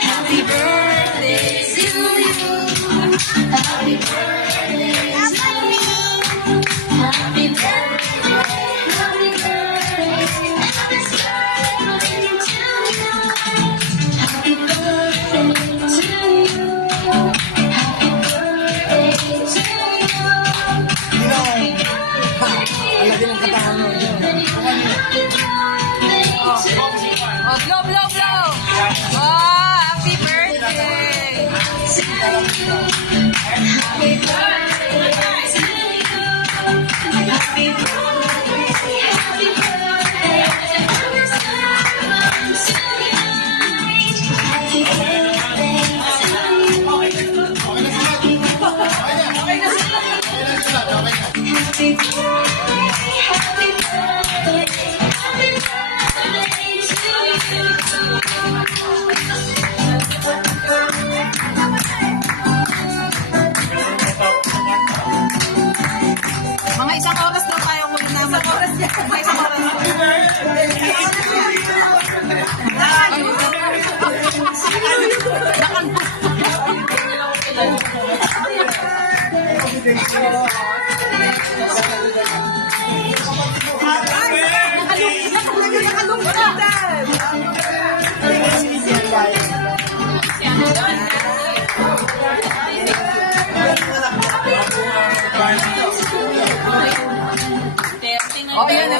Happy birthday to you. Happy birthday to me. Happy birthday, happy birthday, happy birthday to you. Happy birthday to you. Happy birthday to you. Happy Oh, blow, blow, blow. Wow, happy birthday. Happy birthday to you. Happy birthday, happy birthday, happy Mga isang oras daw tayo ulit na. Isang oras yan. Mga isang oras. Oh, yan na.